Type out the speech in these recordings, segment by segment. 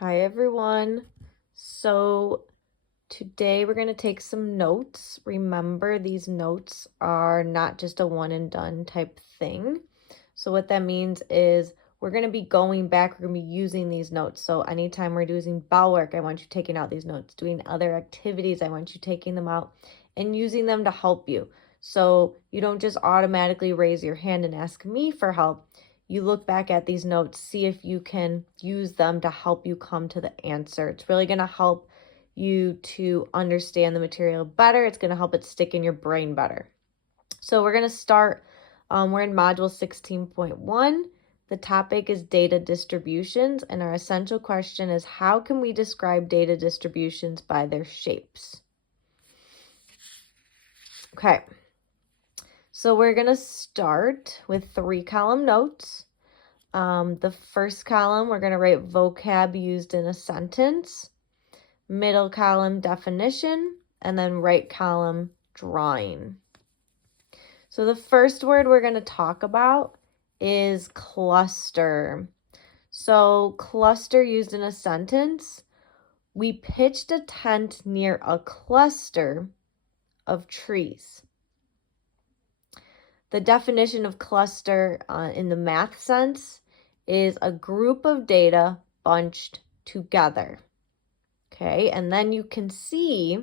Hi everyone. So today we're going to take some notes. Remember, these notes are not just a one and done type thing. So what that means is we're going to be going back, we're going to be using these notes. So anytime we're doing bowel work, I want you taking out these notes. Doing other activities, I want you taking them out and using them to help you. So you don't just automatically raise your hand and ask me for help. You look back at these notes, see if you can use them to help you come to the answer. It's really going to help you to understand the material better. It's going to help it stick in your brain better. So we're going to start, we're in module 16.1. The topic is data distributions, and our essential question is, how can we describe data distributions by their shapes? Okay, so we're going to start with 3-column notes. The first column, we're going to write vocab used in a sentence. Middle column, definition, and then right column, drawing. So the first word we're going to talk about is cluster. So cluster used in a sentence, we pitched a tent near a cluster of trees. The definition of cluster in the math sense is a group of data bunched together. Okay, and then you can see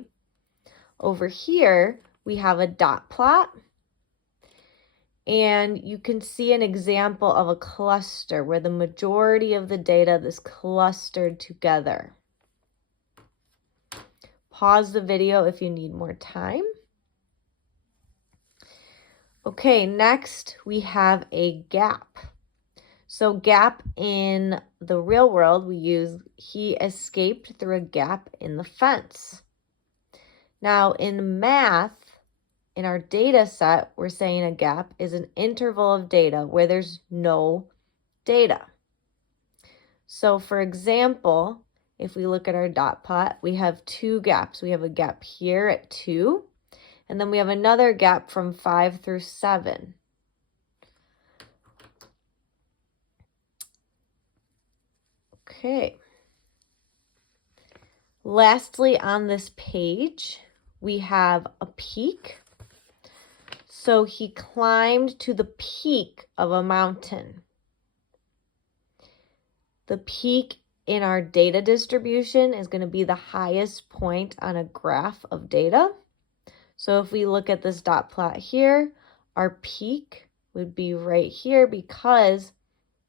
over here, we have a dot plot. And you can see an example of a cluster where the majority of the data is clustered together. Pause the video if you need more time. Okay, next we have a gap. So gap in the real world, we use he escaped through a gap in the fence. Now in math, in our data set, we're saying a gap is an interval of data where there's no data. So for example, if we look at our dot plot, we have 2 gaps. We have a gap here at 2, and then we have another gap from 5 through 7. Okay. Lastly, on this page, we have a peak. So he climbed to the peak of a mountain. The peak in our data distribution is going to be the highest point on a graph of data. So if we look at this dot plot here, our peak would be right here because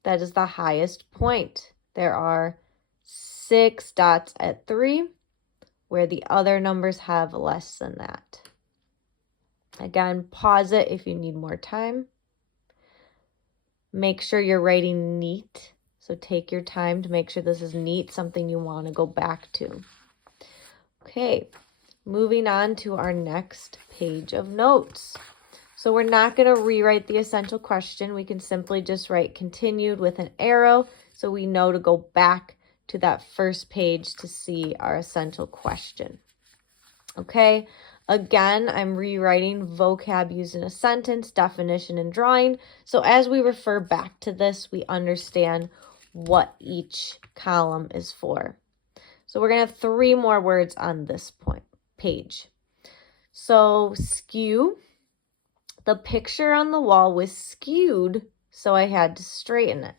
that is the highest point. There are 6 dots at 3, where the other numbers have less than that. Again, pause it if you need more time. Make sure you're writing neat. So take your time to make sure this is neat, something you want to go back to. Okay, moving on to our next page of notes. So we're not going to rewrite the essential question. We can simply just write continued with an arrow so we know to go back to that first page to see our essential question. Okay, again, I'm rewriting vocab used in a sentence, definition, and drawing. So as we refer back to this, we understand what each column is for. So we're going to have 3 more words on this page. So skew, the picture on the wall was skewed, so I had to straighten it.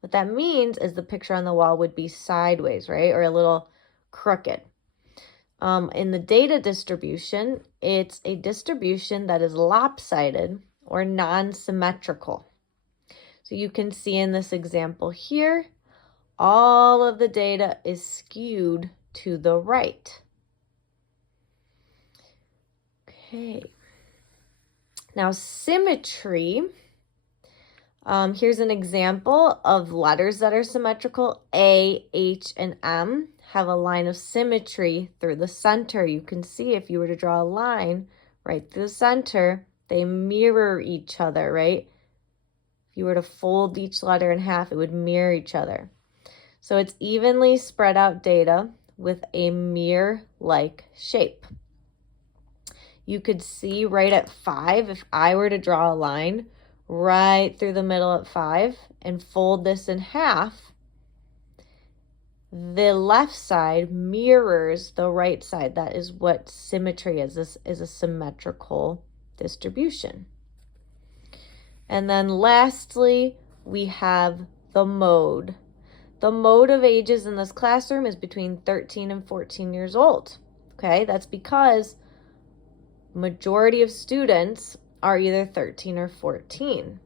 What that means is the picture on the wall would be sideways, right? Or a little crooked. In the data distribution, it's a distribution that is lopsided or non-symmetrical. So you can see in this example here, all of the data is skewed to the right. Okay. Now symmetry, here's an example of letters that are symmetrical. A, H, and M have a line of symmetry through the center. You can see if you were to draw a line right through the center, they mirror each other, right? If you were to fold each letter in half, it would mirror each other. So it's evenly spread out data with a mirror-like shape. You could see right at 5, if I were to draw a line right through the middle at 5 and fold this in half, the left side mirrors the right side. That is what symmetry is. This is a symmetrical distribution. And then lastly, we have the mode. The mode of ages in this classroom is between 13 and 14 years old. Okay, that's because majority of students are either 13 or 14.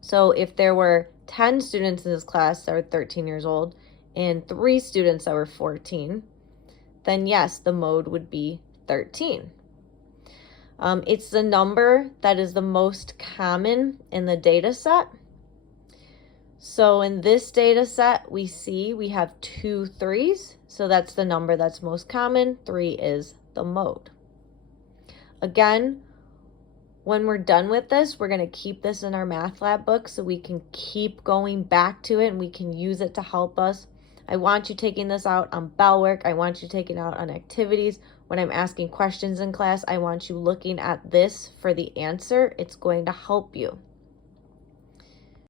So if there were 10 students in this class that were 13 years old and 3 students that were 14, then yes, the mode would be 13. It's the number that is the most common in the data set. So in this data set, we have 2 3s. So that's the number that's most common. 3 is the mode. Again, when we're done with this, we're going to keep this in our math lab book so we can keep going back to it and we can use it to help us. I want you taking this out on bell work. I want you taking it out on activities. When I'm asking questions in class, I want you looking at this for the answer. It's going to help you.